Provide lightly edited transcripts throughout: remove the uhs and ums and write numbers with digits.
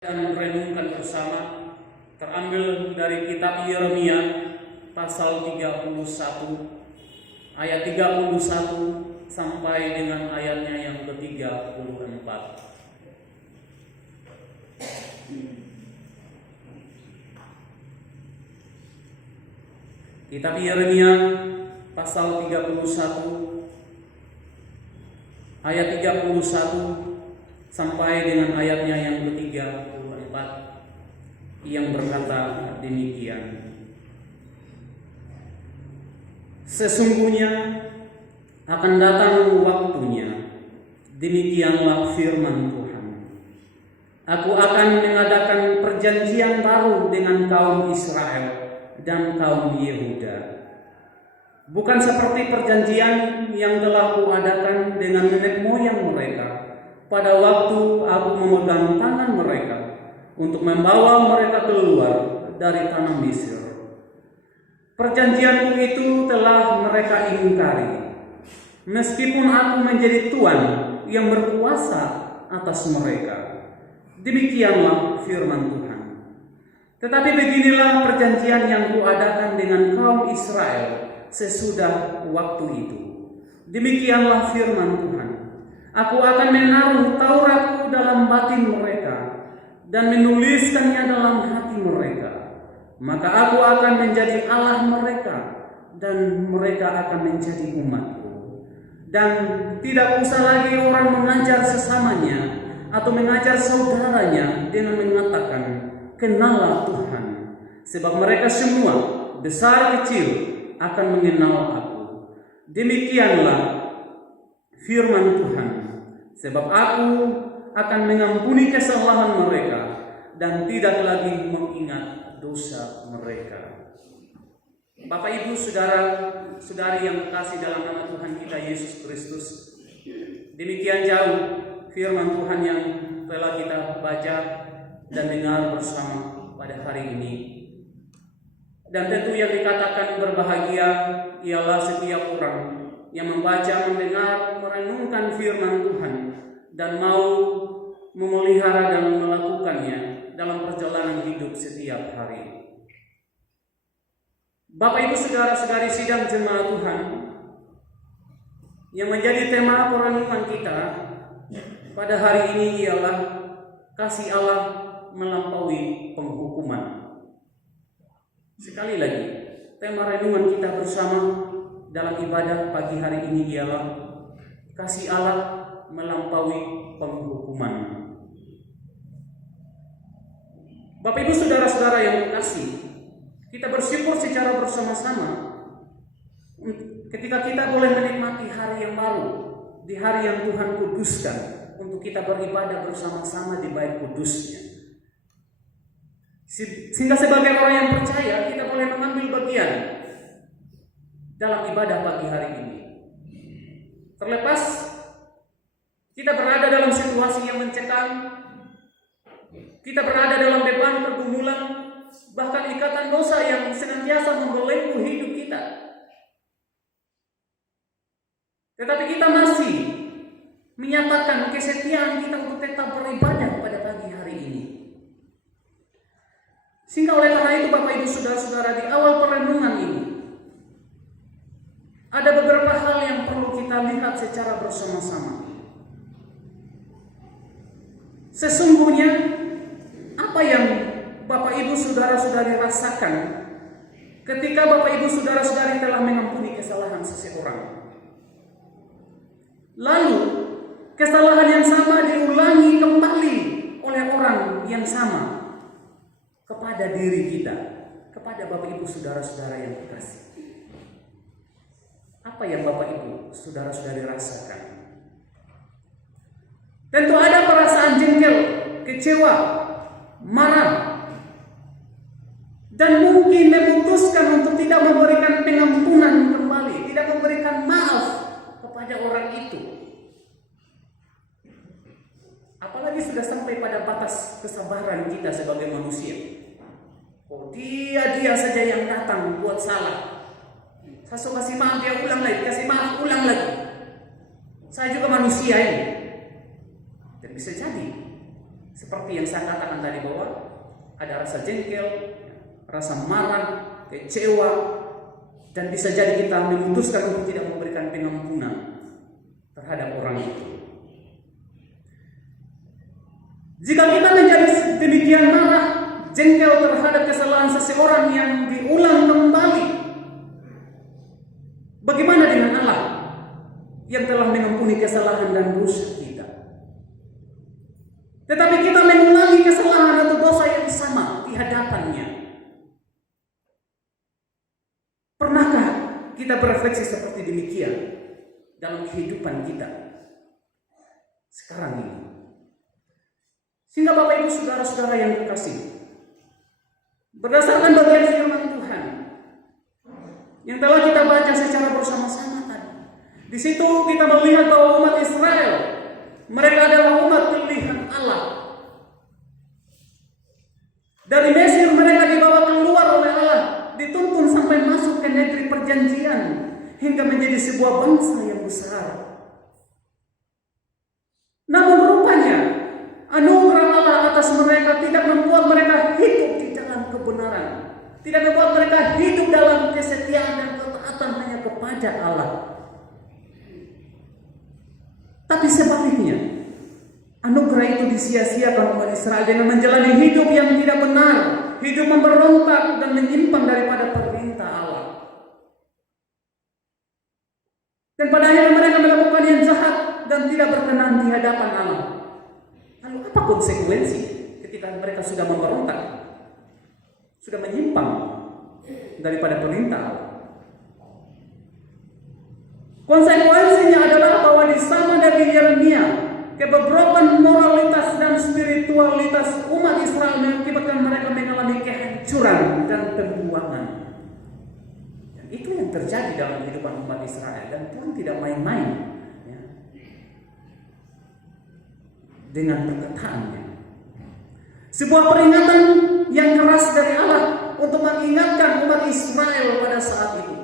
Dan renungkan bersama terambil dari kitab Yeremia pasal 31 ayat 31 sampai dengan ayatnya yang ke-34. Kitab Yeremia pasal 31 ayat 31 sampai dengan ayatnya yang ke-34 yang berkata demikian. Sesungguhnya akan datang waktunya, demikianlah firman Tuhan. Aku akan mengadakan perjanjian baru dengan kaum Israel dan kaum Yehuda. Bukan seperti perjanjian yang telah kuadakan dengan nenek moyang mereka pada waktu aku memegang tangan mereka untuk membawa mereka keluar dari tanah Mesir. Perjanjianku itu telah mereka ingkari, meskipun aku menjadi Tuhan yang berkuasa atas mereka. Demikianlah firman Tuhan. Tetapi beginilah perjanjian yang kuadakan dengan kaum Israel sesudah waktu itu. Demikianlah firman Tuhan. Aku akan menaruh Tauratku dalam batin mereka dan menuliskannya dalam hati mereka. Maka aku akan menjadi Allah mereka dan mereka akan menjadi umatku. Dan tidak usah lagi orang mengajar sesamanya atau mengajar saudaranya dengan mengatakan, "Kenallah Tuhan," sebab mereka semua, besar kecil, akan mengenal aku. Demikianlah firman Tuhan, sebab aku akan mengampuni kesalahan mereka dan tidak lagi mengingat dosa mereka. Bapak, Ibu, saudara-saudari yang terkasih dalam nama Tuhan kita Yesus Kristus, demikian jauh firman Tuhan yang telah kita baca dan dengar bersama pada hari ini. Dan tentu yang dikatakan berbahagia ialah setiap orang yang membaca, mendengar, merenungkan firman Tuhan dan mau memelihara dan melakukannya dalam perjalanan hidup setiap hari. Bapak, Ibu, saudara-saudari sidang jemaat Tuhan, yang menjadi tema perenungan kita pada hari ini ialah kasih Allah melampaui penghukuman. Sekali lagi, tema renungan kita bersama dalam ibadah pagi hari ini ialah kasih Allah melampaui penghukuman. Bapak, Ibu, saudara-saudara yang terkasih, kita bersyukur secara bersama-sama ketika kita boleh menikmati hari yang baru, di hari yang Tuhan kuduskan untuk kita beribadah bersama-sama di bait kudusnya. Sehingga sebagai orang yang percaya, kita boleh mengambil bagian dalam ibadah pagi hari ini. Terlepas kita berada dalam situasi yang mencekam, kita berada dalam beban pergumulan, bahkan ikatan dosa yang senantiasa membelenggu hidup kita. Tetapi kita masih menyatakan kesetiaan kita untuk tetap beribadah pada pagi hari ini. Sehingga oleh karena itu, Bapak, Ibu, saudara-saudara, di awal perenungan ini ada beberapa hal yang perlu kita lihat secara bersama-sama. Sesungguhnya apa yang Bapak, Ibu, saudara-saudari rasakan ketika Bapak, Ibu, saudara-saudari telah mengampuni kesalahan seseorang, lalu kesalahan yang sama diulangi kembali oleh orang yang sama kepada diri kita, kepada Bapak, Ibu, saudara-saudara yang terkasih. Apa yang Bapak, Ibu, saudara-saudari rasakan? Tentu ada perasaan jengkel, kecewa, marah, dan mungkin memutuskan untuk tidak memberikan pengampunan kembali, tidak memberikan maaf kepada orang itu. Apalagi sudah sampai pada batas kesabaran kita sebagai manusia. Oh, dia saja yang datang buat salah. Saya suka kasih maaf, dia ulang lagi, kasih maaf, ulang lagi. Saya juga manusia ini. Dan bisa jadi Seperti yang saya katakan tadi bahwa ada rasa jengkel, rasa marah, kecewa, dan bisa jadi kita memutuskan untuk tidak memberikan pengampunan terhadap orang itu. Jika kita menjadi demikian marah, jengkel terhadap kesalahan seseorang yang diulang kembali, bagaimana dengan Allah yang telah mengampuni kesalahan dan dosa kita? Tetapi kita mengulangi kesalahan atau dosa yang sama di hadapannya. Pernahkah kita berefleksi seperti demikian dalam kehidupan kita sekarang ini? Sehingga Bapak Ibu saudara-saudara yang kekasih, berdasarkan bagian firman Tuhan yang telah kita baca secara bersama-sama tadi, di situ kita melihat bahwa umat Israel, mereka adalah umat pilihan Allah. Dari Mesir mereka dibawa keluar oleh Allah, dituntun sampai masuk ke negeri perjanjian, hingga menjadi sebuah bangsa yang besar. Namun rupanya anugerah Allah atas mereka tidak membuat mereka hidup di dalam kebenaran, tidak membuat mereka hidup dalam kesetiaan dan ketaatan hanya kepada Allah. Tapi sebaliknya, anugerah itu disia-siakan umat Israel dengan menjalani hidup yang tidak benar, hidup memberontak dan menyimpang daripada perintah Allah. Dan pada akhirnya mereka melakukan yang jahat dan tidak berkenan di hadapan Allah. Lalu apa konsekuensi ketika mereka sudah memberontak, sudah menyimpang daripada perintah Allah? Konsekuensinya adalah bahwa di sana dari Yeremia, kebobrokan moralitas dan spiritualitas umat Israel mengakibatkan mereka mengalami kehancuran dan pembuangan. Dan itu yang terjadi dalam kehidupan umat Israel, dan Tuhan tidak main-main ya, dengan perkataannya. Sebuah peringatan yang keras dari Allah untuk mengingatkan umat Israel pada saat itu.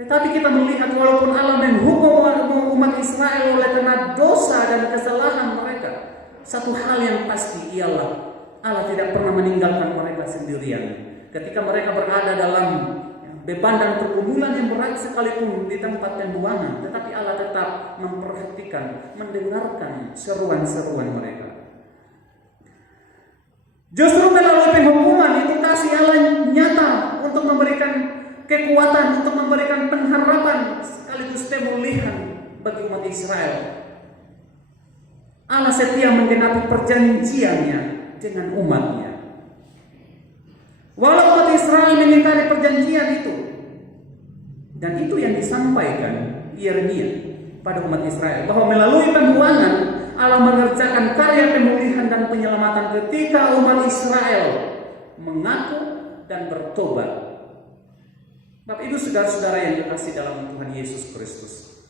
Tetapi kita melihat walaupun Allah menghukum umat Israel oleh karena dosa dan kesalahan mereka, satu hal yang pasti ialah Allah tidak pernah meninggalkan mereka sendirian. Ketika mereka berada dalam beban dan pergumulan yang berat sekalipun di tempat pembuangan, tetapi Allah tetap memperhatikan, mendengarkan seruan-seruan mereka. Justru melalui penghukuman itu kasih Allah nyata untuk memberikan kekuatan, untuk memberikan pengharapan sekaligus pemulihan bagi umat Israel. Allah setia menggenapi perjanjiannya dengan umatnya. Walau umat Israel mengingkari perjanjian itu, dan itu yang disampaikan Yeremia pada umat Israel, bahwa melalui pembuangan Allah mengerjakan karya pemulihan dan penyelamatan ketika umat Israel mengaku dan bertobat. Bapak Ibu saudara-saudara yang dikasihi dalam Tuhan Yesus Kristus,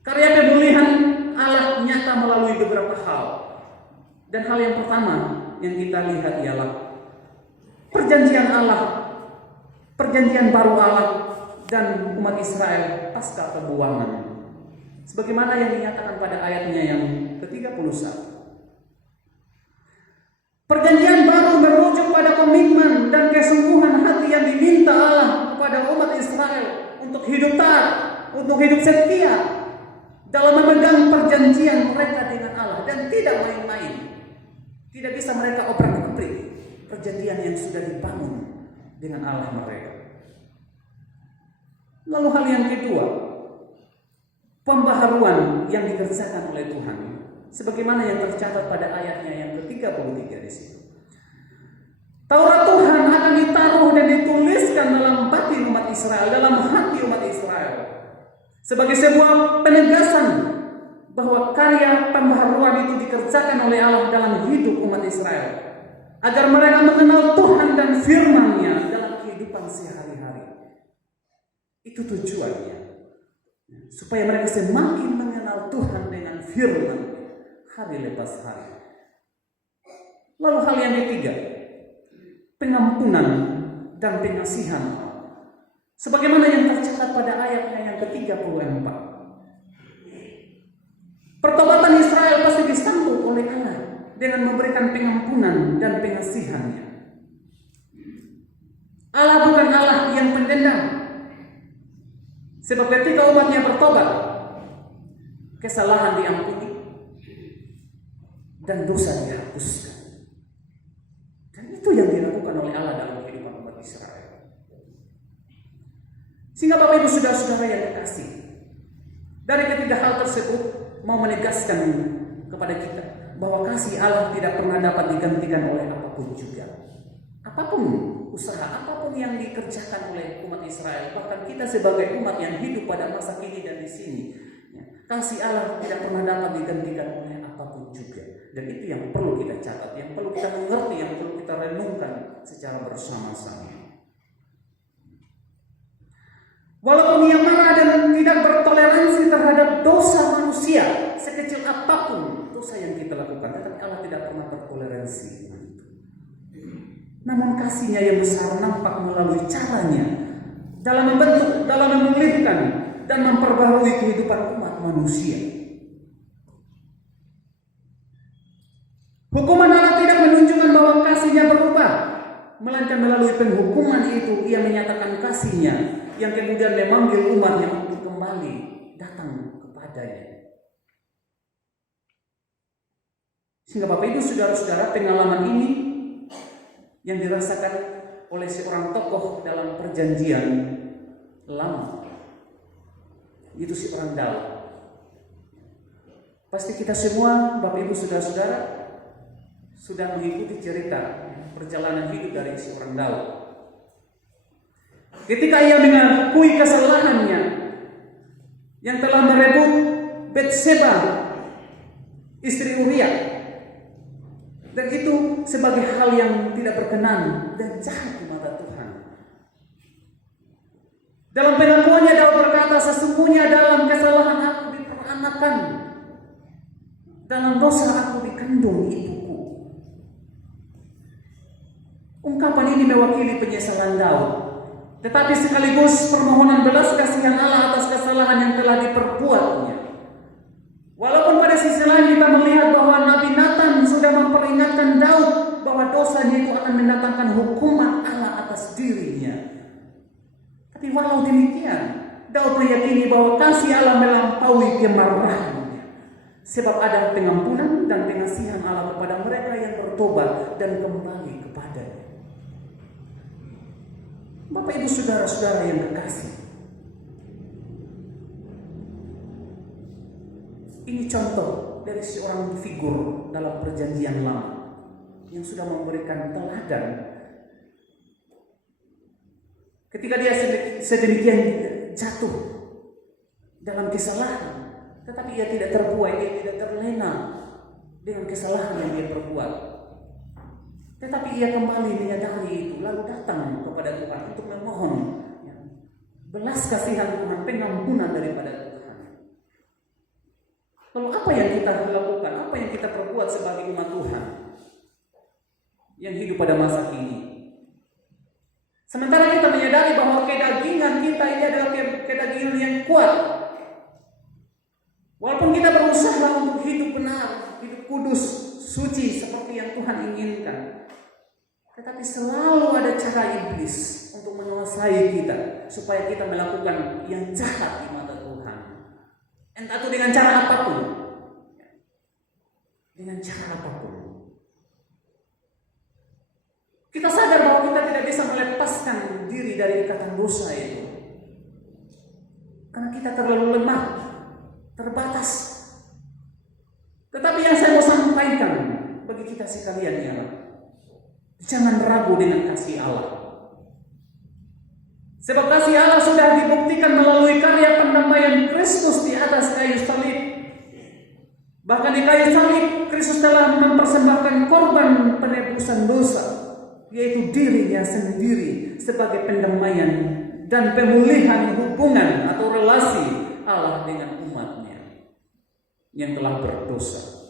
karya pemulihan Allah nyata melalui beberapa hal. Dan hal yang pertama yang kita lihat ialah perjanjian Allah, perjanjian baru Allah dan umat Israel pasca pembuangan. Sebagaimana yang dinyatakan pada ayatnya yang ke-31. Perjanjian baru merujuk pada komitmen dan kesungguhan hati yang diminta Allah kepada umat Israel untuk hidup taat, untuk hidup setia dalam memegang perjanjian mereka dengan Allah, dan tidak main-main. Tidak bisa mereka obrak-abrik perjanjian yang sudah dibangun dengan Allah mereka. Lalu hal yang kedua, pembaharuan yang dikerjakan oleh Tuhan, sebagaimana yang tercatat pada ayatnya yang ke-33 di situ. Taurat Tuhan akan ditaruh dan dituliskan dalam batin umat Israel, dalam hati umat Israel, sebagai sebuah penegasan bahwa karya pembaharuan itu dikerjakan oleh Allah dalam hidup umat Israel, agar mereka mengenal Tuhan dan firman-Nya dalam kehidupan sehari-hari. Itu tujuannya, supaya mereka semakin mengenal Tuhan dengan firman hari lepas hari. Lalu hal yang ketiga, pengampunan dan pengasihan Allah, sebagaimana yang tercatat pada ayatnya yang ke-34. Pertobatan Israel pasti disambut oleh Allah dengan memberikan pengampunan dan pengasihannya. Allah bukan Allah yang pendendam. Sebab ketika umatnya bertobat, kesalahan diampuni dan dosa dihapuskan. Dan itu yang dilakukan oleh Allah dalam kehidupan umat Israel. Sehingga Bapak Ibu saudara-saudara yang terkasih, dari ketiga hal tersebut mau menegaskan kepada kita bahwa kasih Allah tidak pernah dapat digantikan oleh apapun juga. Apapun usaha, apapun yang dikerjakan oleh umat Israel, bahkan kita sebagai umat yang hidup pada masa kini dan di sini, kasih Allah tidak pernah dapat digantikan oleh apapun juga. Dan itu yang perlu kita catat, yang perlu kita mengerti, yang perlu kita renungkan secara bersama-sama. Walaupun ia marah dan tidak bertoleransi terhadap dosa manusia, sekecil apapun dosa yang kita lakukan, tetapi Allah tidak pernah bertoleransi dengan itu. Namun kasih-Nya yang besar nampak melalui caranya dalam membentuk, dalam memulihkan dan memperbaharui kehidupan umat manusia. Hukuman Allah tidak menunjukkan bahwa kasih-Nya berubah, melainkan melalui penghukuman itu ia menyatakan kasih-Nya yang kemudian memanggil umatnya untuk kembali datang kepadanya. Sehingga Bapak Ibu saudara-saudara, pengalaman ini yang dirasakan oleh seorang tokoh dalam perjanjian lama, itu seorang Daud. Pasti kita semua Bapak Ibu saudara-saudara sudah mengikuti cerita perjalanan hidup dari seorang Daud. Ketika ia mengakui kesalahannya yang telah merebut Batseba, istri Uria, dan itu sebagai hal yang tidak berkenan dan jahat di mata Tuhan. Dalam pengakuannya Daud berkata, sesungguhnya dalam kesalahan aku diperanakan, dalam dosa aku dikandung ibuku. Ungkapan ini mewakili penyesalan Daud, tetapi sekaligus permohonan belas kasihan Allah atas kesalahan yang telah diperbuatnya. Walaupun pada sisi lain kita melihat bahwa Nabi Nathan sudah memperingatkan Daud bahwa dosanya itu akan mendatangkan hukuman Allah atas dirinya. Tapi walau demikian, Daud meyakini bahwa kasih Allah melampaui kemarahannya. Sebab ada pengampunan dan pengasihan Allah kepada mereka yang bertobat dan kembali kepadanya. Bapak Ibu saudara-saudara yang kekasih, ini contoh dari seorang figur dalam perjanjian lama yang sudah memberikan teladan. Ketika dia sedemikian jatuh dalam kesalahan, tetapi ia tidak terbuai, ia tidak terlena dengan kesalahan yang dia perbuat. Tetapi ia kembali menyadari itu, lalu datang kepada Tuhan untuk memohon belas kasihan Tuhan, pengampunan daripada Tuhan. Lalu apa yang kita lakukan, apa yang kita perbuat sebagai umat Tuhan yang hidup pada masa kini? Sementara kita menyadari bahwa kedagingan kita ini adalah kedagingan yang kuat. Walaupun kita berusaha untuk hidup benar, hidup kudus, suci seperti yang Tuhan inginkan, tetapi selalu ada cara iblis untuk menguasai kita supaya kita melakukan yang jahat di mata Tuhan. Entah itu dengan cara apapun. Dengan cara apapun. Kita sadar bahwa kita tidak bisa melepaskan diri dari ikatan dosa itu. Karena kita terlalu lemah, terbatas. Tetapi yang saya mau sampaikan bagi kita sekalian ialah, jangan ragu dengan kasih Allah. Sebab kasih Allah sudah dibuktikan melalui karya pendamaian Kristus di atas kayu salib. Bahkan di kayu salib, Kristus telah mempersembahkan korban penebusan dosa, yaitu dirinya sendiri sebagai pendamaian dan pemulihan hubungan atau relasi Allah dengan umatnya yang telah berdosa.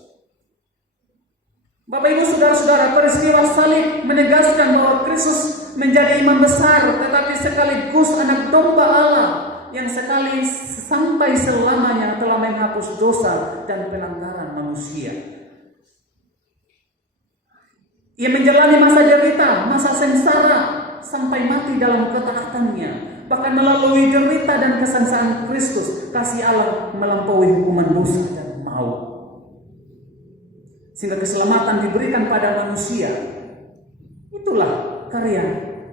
Bapak Ibu saudara-saudara, peristiwa salib menegaskan bahwa Kristus menjadi imam besar, tetapi sekaligus anak domba Allah yang sekali sampai selamanya telah menghapus dosa dan pelanggaran manusia. Ia menjalani masa derita, masa sengsara, sampai mati dalam ketaatannya. Bahkan melalui derita dan kesengsaraan Kristus, kasih Allah melampaui hukuman dosa dan maut. Sehingga keselamatan diberikan pada manusia. Itulah karya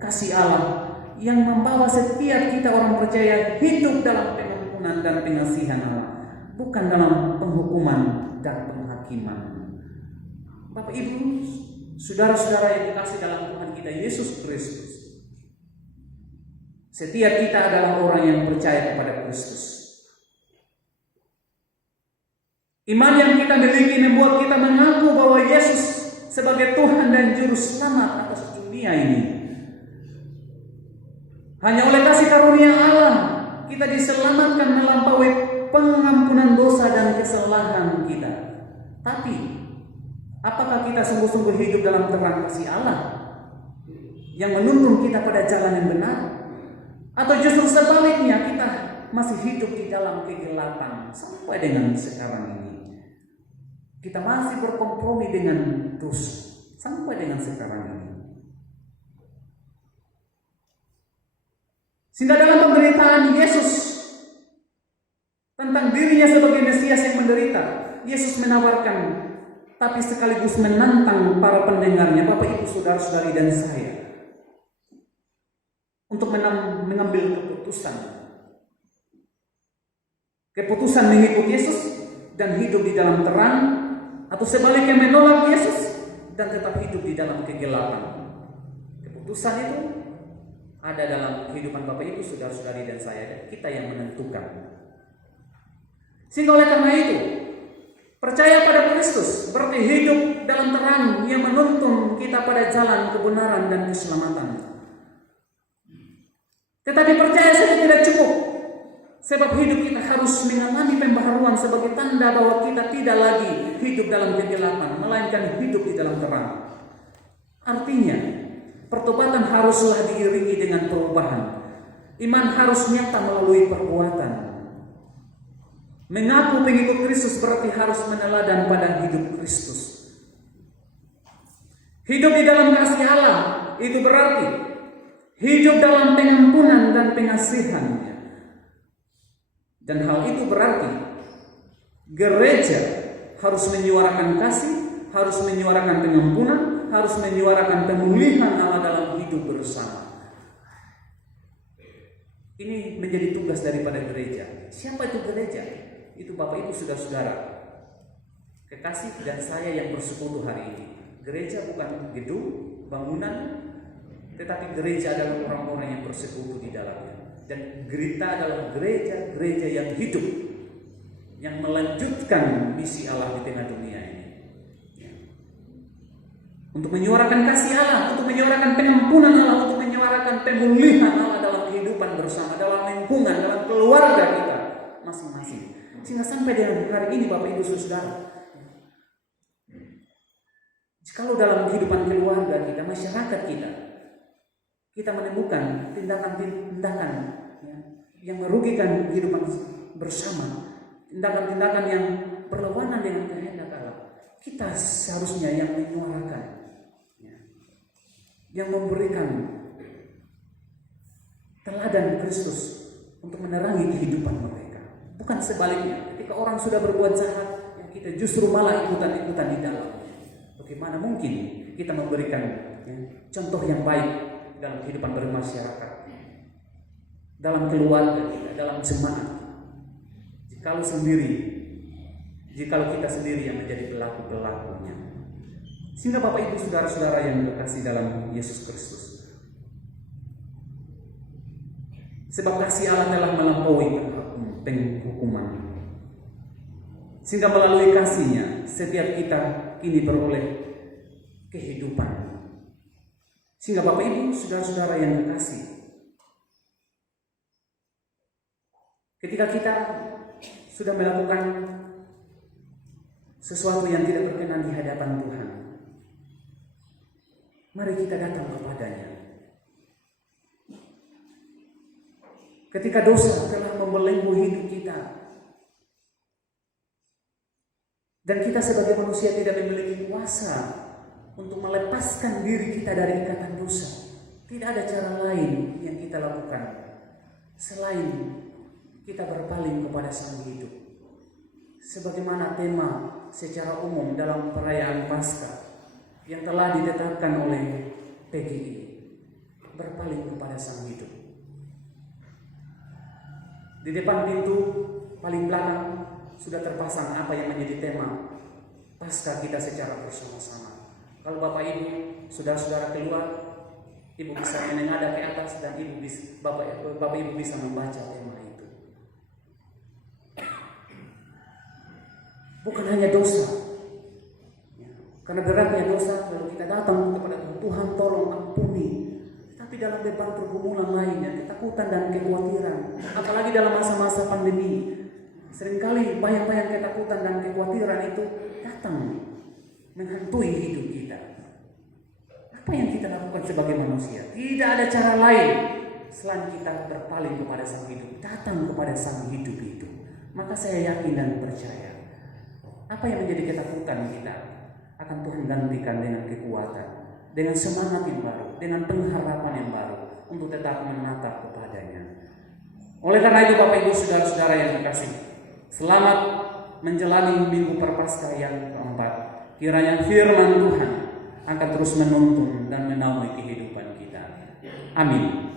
kasih Allah yang membawa setiap kita orang percaya hidup dalam pengampunan dan pengasihan Allah, bukan dalam penghukuman dan penghakiman. Bapak Ibu, saudara-saudara yang dikasihi dalam Tuhan kita Yesus Kristus, setiap kita adalah orang yang percaya kepada Kristus. Iman yang kita miliki membuat kita mengaku bahwa Yesus sebagai Tuhan dan Juru Selamat atas dunia ini. Hanya oleh kasih karunia Allah kita diselamatkan melampaui pengampunan dosa dan kesalahan kita. Tapi apakah kita sungguh-sungguh hidup dalam terang kasih Allah yang menuntun kita pada jalan yang benar? Atau justru sebaliknya kita masih hidup di dalam kegelapan sampai dengan sekarang ini? Kita masih berkompromi dengan dosa sampai dengan sekarang ini. Sehingga dalam pemberitaan Yesus tentang dirinya sebagai Mesias yang menderita, Yesus menawarkan tapi sekaligus menantang para pendengarnya, Bapak Ibu saudara-saudari dan saya, untuk mengambil keputusan mengikut Yesus dan hidup di dalam terang, atau sebaliknya menolak Yesus dan tetap hidup di dalam kegelapan. Keputusan itu ada dalam kehidupan Bapak Ibu saudara-saudari dan saya, dan kita yang menentukan. Sehingga oleh karena itu, percaya pada Kristus berarti hidup dalam terang yang menuntun kita pada jalan kebenaran dan keselamatan. Tetapi percaya saja tidak cukup, sebab hidup kita harus mengalami pembaharuan sebagai tanda bahwa kita tidak lagi hidup dalam kegelapan, melainkan hidup di dalam terang. Artinya, pertobatan haruslah diiringi dengan perubahan. Iman harus nyata melalui perbuatan. Mengaku pengikut Kristus berarti harus meneladan pada hidup Kristus. Hidup di dalam kasih Allah itu berarti hidup dalam pengampunan dan pengasihan. Dan hal itu berarti gereja harus menyuarakan kasih, harus menyuarakan pengampunan, harus menyuarakan pemulihan Allah dalam hidup bersama. Ini menjadi tugas daripada gereja. Siapa itu gereja? Itu Bapak Ibu saudara-saudara, kekasih dan saya yang bersekutu hari ini. Gereja bukan gedung, bangunan, tetapi gereja adalah orang-orang yang bersekutu di dalamnya. Dan kita adalah gereja yang hidup, yang melanjutkan misi Allah di tengah dunia ini. Untuk menyuarakan kasih Allah, untuk menyuarakan pengampunan Allah, untuk menyuarakan pemulihan Allah dalam kehidupan bersama, dalam lingkungan, dalam keluarga kita masing-masing. Sehingga sampai dengan hari ini Bapak Ibu Saudara, kalau dalam kehidupan keluarga kita, masyarakat kita menemukan tindakan-tindakan yang merugikan kehidupan bersama, tindakan-tindakan yang berlawanan dengan kehendak Allah, kita seharusnya yang menyuarakan, yang memberikan teladan Kristus untuk menerangi kehidupan mereka. Bukan sebaliknya, ketika orang sudah berbuat jahat, kita justru malah ikutan-ikutan di dalam. Bagaimana mungkin kita memberikan contoh yang baik dalam kehidupan bermasyarakat, dalam keluarga kita, dalam jemaat, jikalau kita sendiri yang menjadi pelaku-pelakunya. Sehingga Bapak Ibu saudara-saudara yang dikasihi dalam Yesus Kristus, sebab kasih Allah telah melampaui penghukuman, sehingga melalui kasih-Nya setiap kita kini beroleh kehidupan. Sehingga Bapak Ibu saudara-saudara yang dikasihi, ketika kita sudah melakukan sesuatu yang tidak berkenan di hadapan Tuhan, mari kita datang kepadanya. Ketika dosa telah membelenggu hidup kita, dan kita sebagai manusia tidak memiliki kuasa untuk melepaskan diri kita dari ikatan dosa, tidak ada cara lain yang kita lakukan selain kita berpaling kepada Sang Hidup. Sebagaimana tema secara umum dalam perayaan Paskah yang telah ditetapkan oleh PGI, berpaling kepada Sang Hidup. Di depan pintu paling belakang sudah terpasang apa yang menjadi tema Paskah kita secara bersama-sama. Kalau Bapak Ibu, saudara-saudara keluar, Ibu bisa menengadah ke atas dan Bapak Ibu bisa membaca tema itu. Bukan hanya dosa, karena beratnya dosa, lalu kita datang kepada Tuhan, tolong ampuni. Tapi dalam beban pergumulan lainnya, ketakutan dan kekhawatiran, apalagi dalam masa-masa pandemi, seringkali bayang-bayang ketakutan dan kekhawatiran itu datang menghantui hidup kita. Apa yang kita lakukan sebagai manusia? Tidak ada cara lain selain kita berpaling kepada Sang Hidup, datang kepada Sang Hidup itu. Maka saya yakin dan percaya, apa yang menjadi ketakutan kita akan Tuhan gantikan dengan kekuatan, dengan semangat yang baru, dengan pengharapan yang baru untuk tetap menatap kepadanya. Oleh karena itu Bapak Ibu saudara-saudara yang terkasih, selamat menjalani minggu Prapaskah yang keempat. Kiranya firman Tuhan akan terus menuntun dan menaungi kehidupan kita. Amin.